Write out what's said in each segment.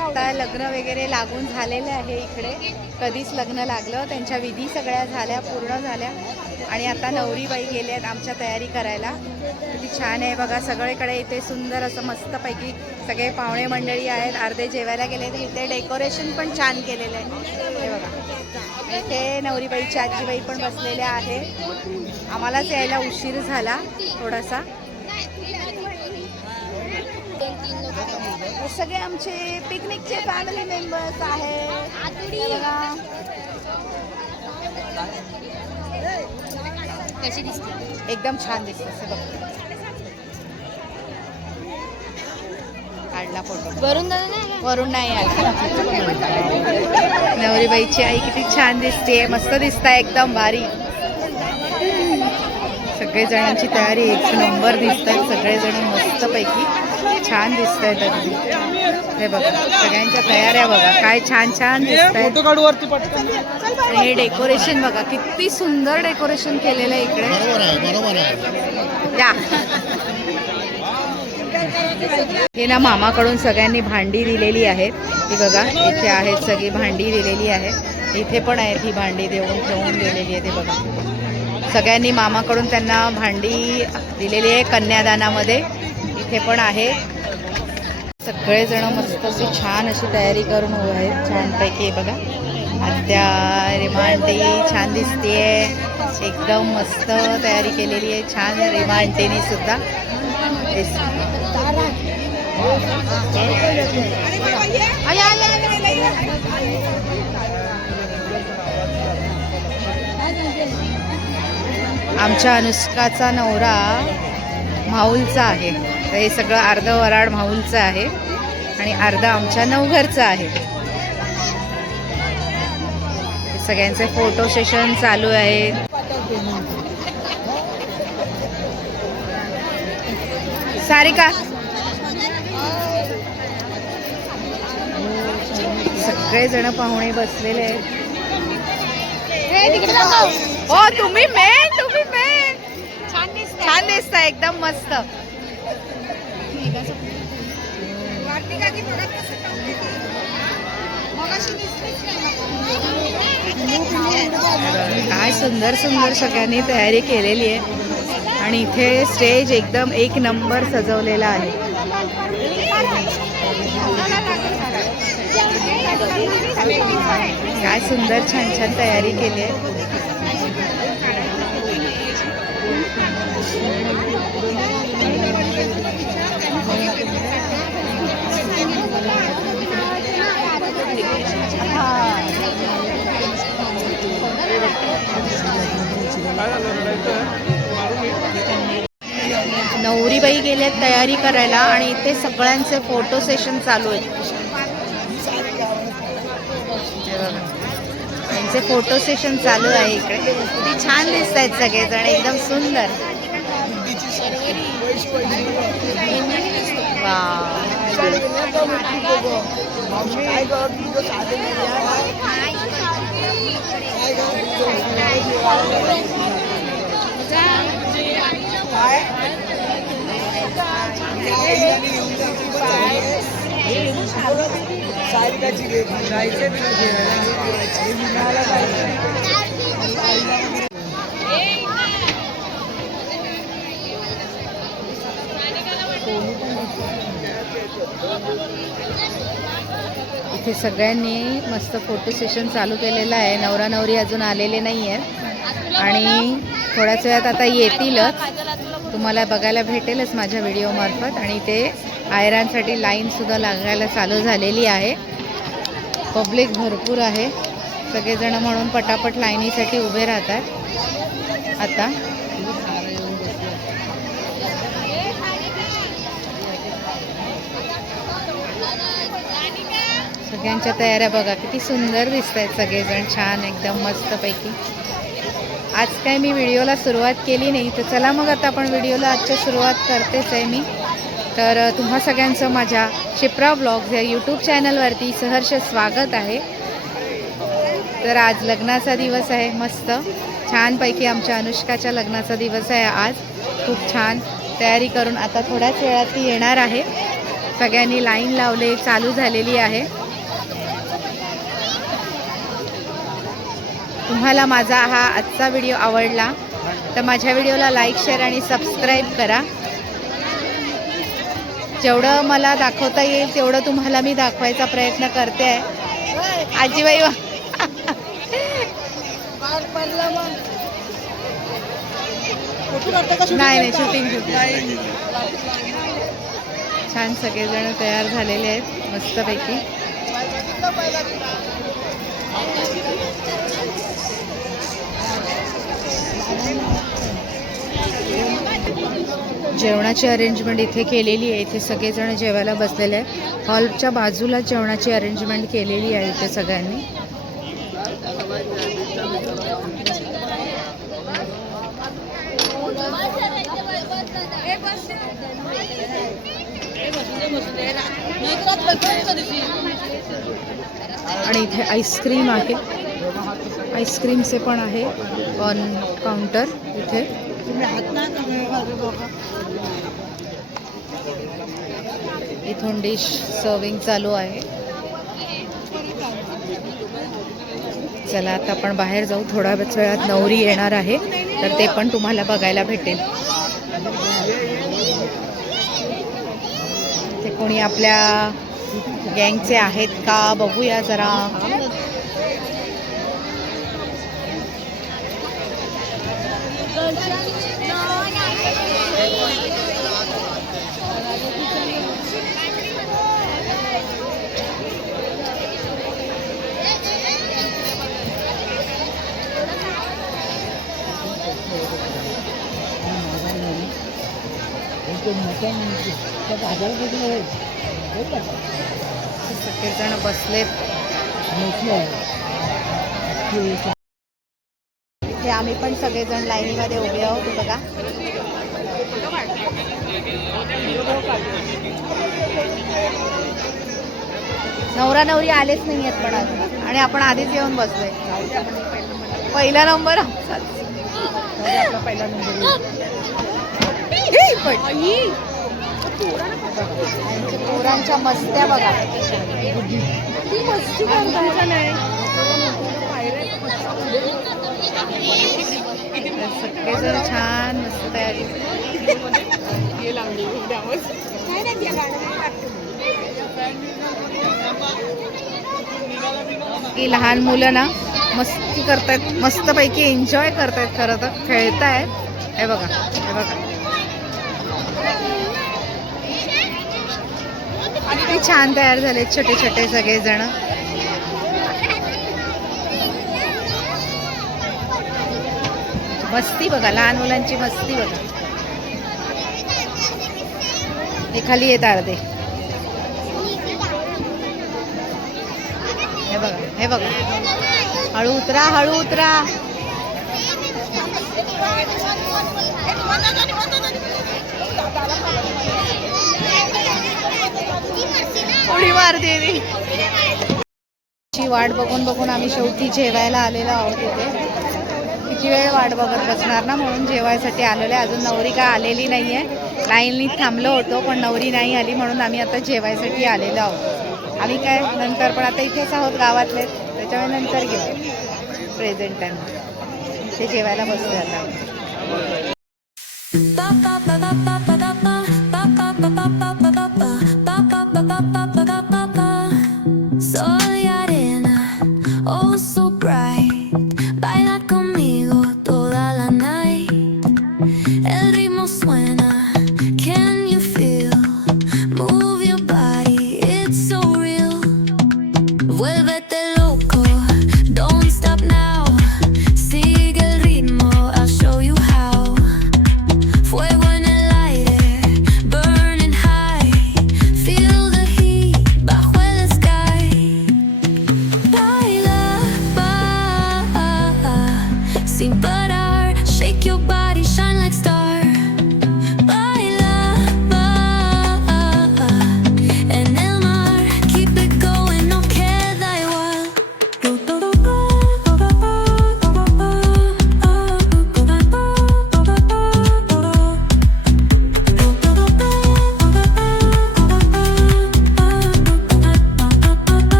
आता लग्न वगैरे लागून झालेलं आहे इकडे. कधीच लग्न लागलं त्यांच्या विधी सगळ्या झाल्या पूर्ण झाल्या. आणि आता नवरीबाई गेले आहेत आमच्या तयारी करायला. किती छान आहे बघा सगळीकडे इथे सुंदर असं मस्तपैकी सगळे पाहुणे मंडळी आहेत. अर्धे जेवायला गेले तर इथे डेकोरेशन पण छान केलेलं आहे. हे बघा. इथे नवरीबाईची आजीबाई पण बसलेल्या आहेत आम्हालाच यायला उशीर झाला थोडासा. सगळे आमचे पिकनिकचे फॅमिली मेंबर्स आहेत. बघा. कशी दिसते? एकदम छान दिसते बघ. काढला फोटो. वरून दादा नाही आला? वरून नाही आला. नवरीबाईची आई किती छान दिसते मस्त दिसताय एकदम भारी. सगळे जणांची तयारी एक नंबर दिसत आहेत सगळेजण मस्तपैकी छान दिसत आहेत अगदी. हे बघा सगळ्यांच्या तयाऱ्या बघा काय छान छान दिसत हे डेकोरेशन बघा किती सुंदर डेकोरेशन केलेलं आहे इकडे. बरोबर आहे बरोबर आहे. या. हे ना मामाकडून सगळ्यांनी भांडी दिलेली आहेत. ही बघा इथे आहेत सगळी भांडी दिलेली आहे इथे पण आहेत ही भांडी देऊन ठेवून दिलेली आहे ते बघा. सगळ्यांनी मामाकडून त्यांना भांडी दिलेली आहे कन्यादानामध्ये. इथे पण आहे. सगळेजण मस्त अशी छान अशी तयारी करून उभे आहेत. छानपैकी बघा. आत्या रेमा छान दिसतेय. एकदम मस्त तयारी केलेली आहे. छान रेमा सुद्धा. आमच्या अनुष्काचा नवरा माऊलचा आहे. तर हे सगळं अर्ध वराड माऊलचं आहे आणि अर्ध आमच्या नवघरचं आहे. सगळ्यांचे फोटो सेशन चालू आहेत सारिका. सगळेजण पाहुणे बसलेले आहेत. हे तुम्ही मेन तुम्ही मेन छान दिसताय एकदम मस्त. काय सुंदर सुंदर सगळ्यांनी तयारी केलेली आहे. आणि इथे स्टेज एकदम एक नंबर सजवलेला आहे. काय सुंदर छान छान तयारी केली आहे. नवरीबाई गेल्यात तयारी करायला आणि इथे सगळ्यांचे फोटो सेशन चालू आहेत. त्यांचे फोटो सेशन चालू आहे इकडे. किती छान दिसत आहेत सगळेजण एकदम सुंदर. वा इथे सगळ्यांनी मस्त फोटो सेशन चालू केलेलं आहे. नवरा नवरी अजून आलेले नाही आहेत आणि थोड्याच वेळात आता येतीलच. तुम्हाला बघायला भेटेलच माझ्या व्हिडिओमार्फत आणि ते आयरनसाठी लाईनसुद्धा लागायला चालू झालेली आहे. पब्लिक भरपूर आहे. सगळेजणं म्हणून पटापट लाईनीसाठी उभे राहतात. आता. सगळ्यांच्या तयाऱ्या बघा किती सुंदर दिसत आहेत सगळेजण छान एकदम मस्तपैकी. आज काय मी व्हिडिओला सुरुवात केली नाही तर चला मग आता आपण व्हिडिओला आजच्या सुरुवात करतेच आहे मी. तर तुम्हा सगळ्यांचं माझ्या शिप्रा ब्लॉग्स या यूट्यूब चॅनलवरती सहर्ष स्वागत आहे. तर आज लग्नाचा दिवस आहे मस्त. छानपैकी आमच्या अनुष्काच्या लग्नाचा दिवस आहे आज. खूप छान तयारी करून आता थोड्याच वेळात ती येणार आहे. सगळ्यांनी लाईन लावले चालू झालेली आहे. तुम्हाला माझा हा आजचा व्हिडिओ आवडला तर माझ्या व्हिडिओला लाईक शेअर आणि सबस्क्राईब करा. जेवढं मला दाखवता येईल तेवढं तुम्हाला मी दाखवायचा प्रयत्न करते. आहे आजीबाई वा- नाही नाही शूटिंग शूटिंग छान सगळेजण तयार झालेले आहेत मस्तपैकी. जेवणाची अरेंजमेंट इथे केलेली आहे. इथे सगळेजण जेवायला बसलेले आहे हॉलच्या बाजूला जेवणाची अरेंजमेंट केलेली आहे इथे सगळ्यांनी. आणि इथे आईस्क्रीम आहे. आईस्क्रीमचे पण आहे ऑन काउंटर इथे. इथून डिश सर्विंग चालू आहे. चला आता आपण बाहेर जाऊ. थोड्या वेळात नवरी येणार आहे तर ते पण तुम्हाला बघायला भेटेल. ते कोणी आपल्या गँगचे आहेत का? बघूया जरा. सगळेजण बसलेत इथे आम्ही पण सगळेजण लाईनीमध्ये उभे आहोत बघा. नवरा नवरी आलेच नाही आहेत पण अजून. आणि आपण आधीच येऊन बसलोय. पहिला नंबर आमचाच. पहिला नंबर पोरांच्या मस्त्या बघा. किती मस्ती सगळेजण छान मस्त तयारी की लहान मुलं ना मस्ती करतायत मस्तपैकी एन्जॉय करतायत खरं तर खेळतायत. हे बघा हे बघा. किती छान तयार झाले छोटे छोटे सगळेजण. मस्ती बघा लहान मुलांची मस्ती बघा. हे खाली येत अर्धे. हे बघा हे बघा. हळू उतरा हळू उतरा. उडी मारते ती वाट बघून बघून आम्ही शेवटी जेवायला आलेलो आहोत इथे. किती वेळ वाट बघत बसणार ना म्हणून जेवायसाठी आलेलो आहे. अजून नवरी का आलेली नाही आहे लाईननी थांबलो होतो पण नवरी नाही आली म्हणून आम्ही आता जेवायसाठी आलेलो आहोत. आम्ही काय नंतर पण आता इथेच आहोत गावातले. त्याच्यामुळे नंतर घेऊ. प्रेझेंट टाईम ते जेवायला बसतो आता.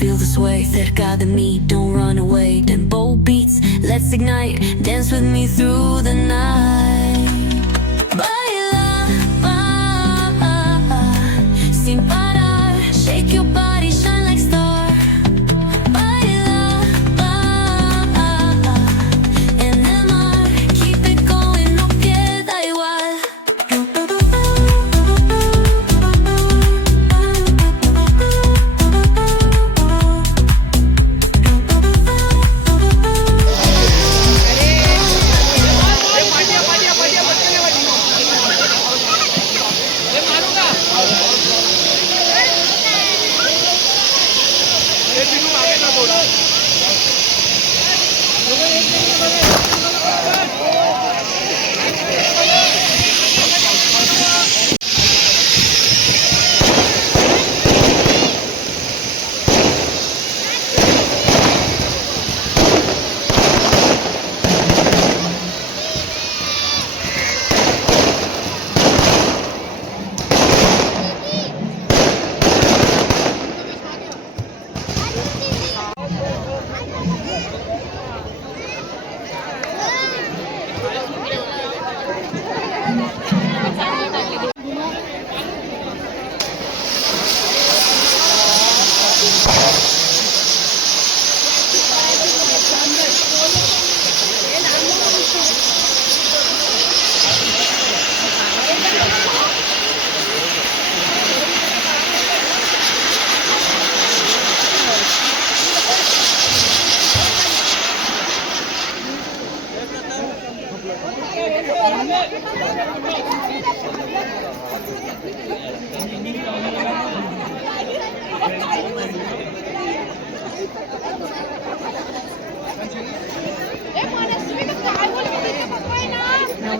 feel this way. Cerca de mí, don't run away. Then bold beats, let's ignite. Dance with me through the night.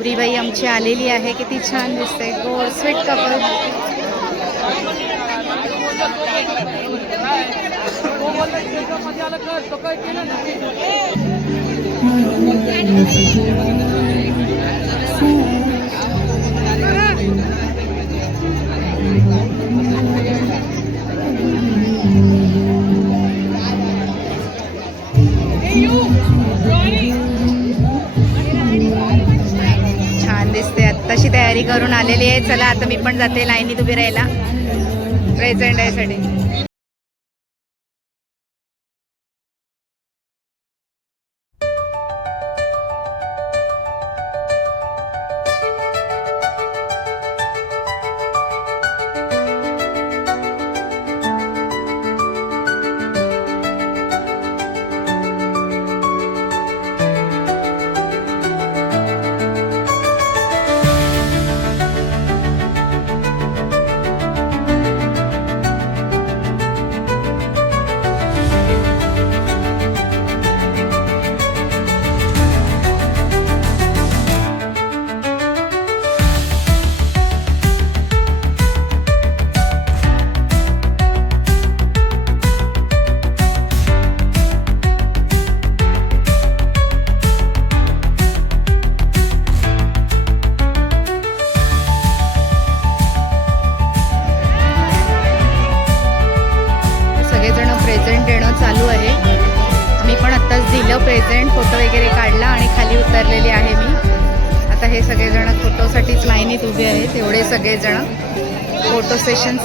नवरीबाई आमची आलेली आहे. किती छान दिसते गोड स्वीट कपल छान आत्ताशी तयारी करून आलेली आहे. चला आता मी पण जाते लाईनीत उभी राहायला. प्रेझेंट आहे साठी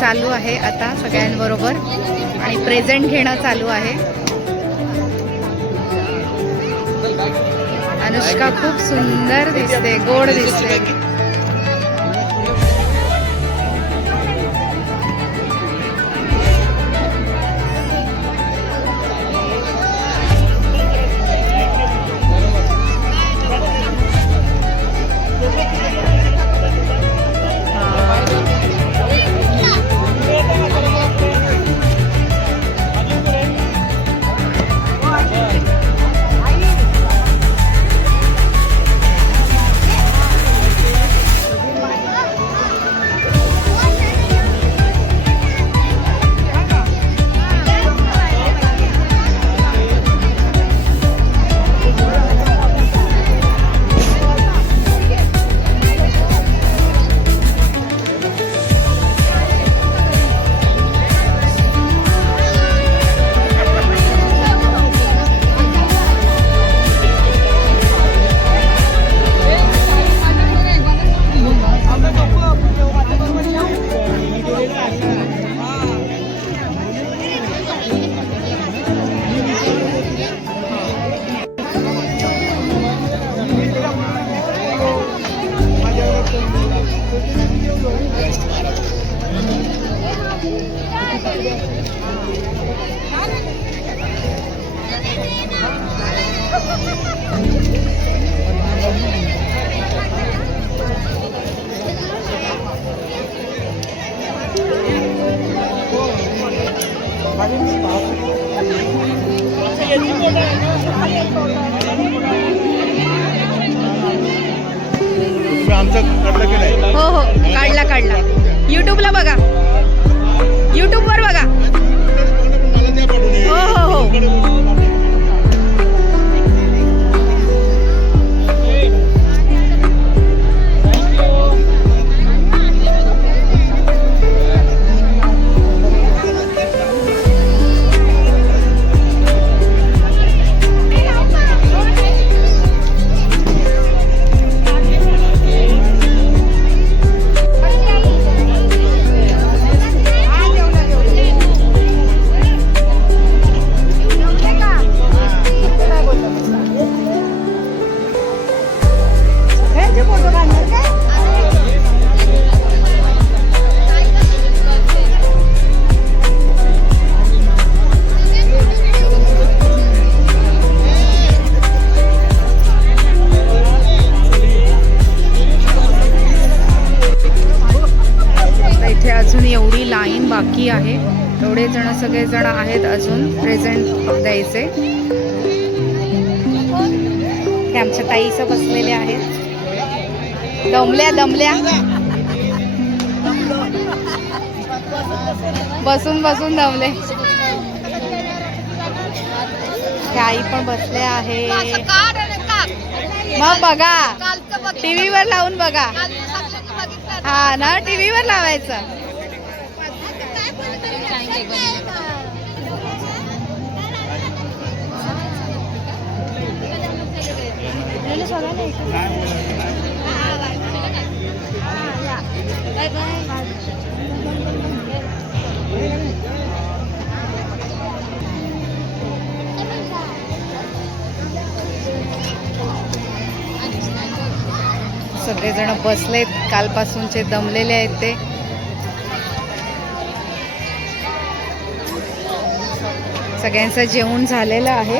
चालू आहे आता सगळ्यांबरोबर आणि प्रेझेंट घेणं चालू आहे. अनुष्का खूप सुंदर दिसते गोड दिसते. युट्यूबला बघा. जण जण आहेत अजून प्रेझेंट द्यायचे. हे आमच्या ताईचं बसलेले आहेत. दमल्या दमल्या. बसून बसून दमले. आई पण बसले आहे. मग बघा. टीव्हीवर लावून बघा. हा ना टीव्हीवर लावायचं. सगळेजण बसलेत कालपासूनचे दमलेले आहेत ते. सगळ्यांचं जेवण झालेलं आहे.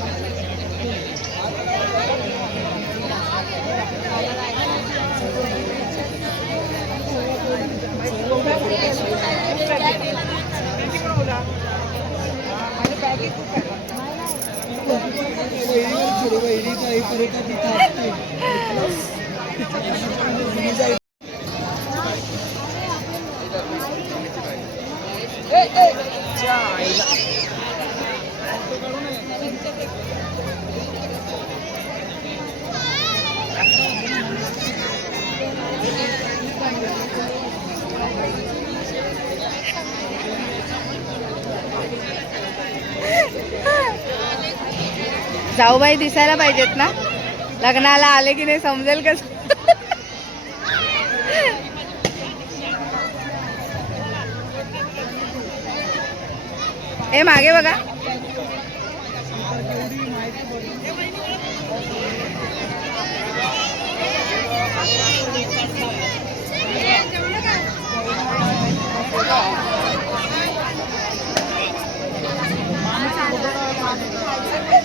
सगळेजण बसलेत जाऊबाई दिसायला पाहिजेत ना? लग्नाला आले की नाही समजेल कसं ए मागे बघा.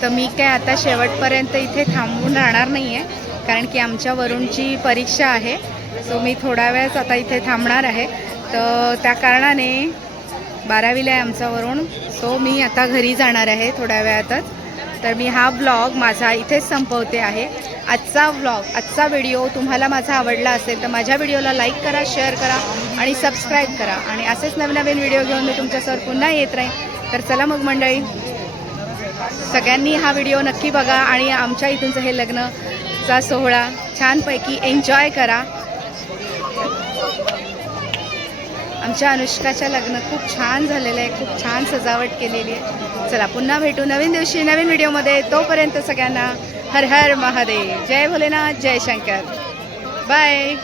तर मी काय आता शेवटपर्यंत इथे थांबून राहणार नाही आहे कारण की आमच्या वरूनची परीक्षा आहे. सो मी थोडा वेळच आता इथे थांबणार आहे. तर त्या कारणाने बारावीला आहे आमचा वरून सो मी आता घरी जाणार आहे थोड्या वेळातच. तर मी हा ब्लॉग माझा इथेच संपवते आहे. आजचा व्लॉग आजचा व्हिडिओ तुम्हाला माझा आवडला असेल तर माझ्या व्हिडिओला लाईक करा शेअर करा आणि सबस्क्राईब करा. आणि असेच नवीन नवीन व्हिडिओ घेऊन मी तुमच्यासमोर पुन्हा येत राहीन. तर चला मग मंडळी सगळ्यांनी हा व्हिडिओ नक्की बघा आणि आमच्या इथूनचं हे लग्नचा सोहळा छानपैकी एन्जॉय करा. आमच्या अनुष्काच्या लग्न खूप छान झालेलं आहे खूप छान सजावट केलेली आहे. चला पुन्हा भेटू नवीन दिवशी नवीन व्हिडिओमध्ये. तोपर्यंत सगळ्यांना हर हर महादेव. जय भोलेनाथ जय शंकर. बाय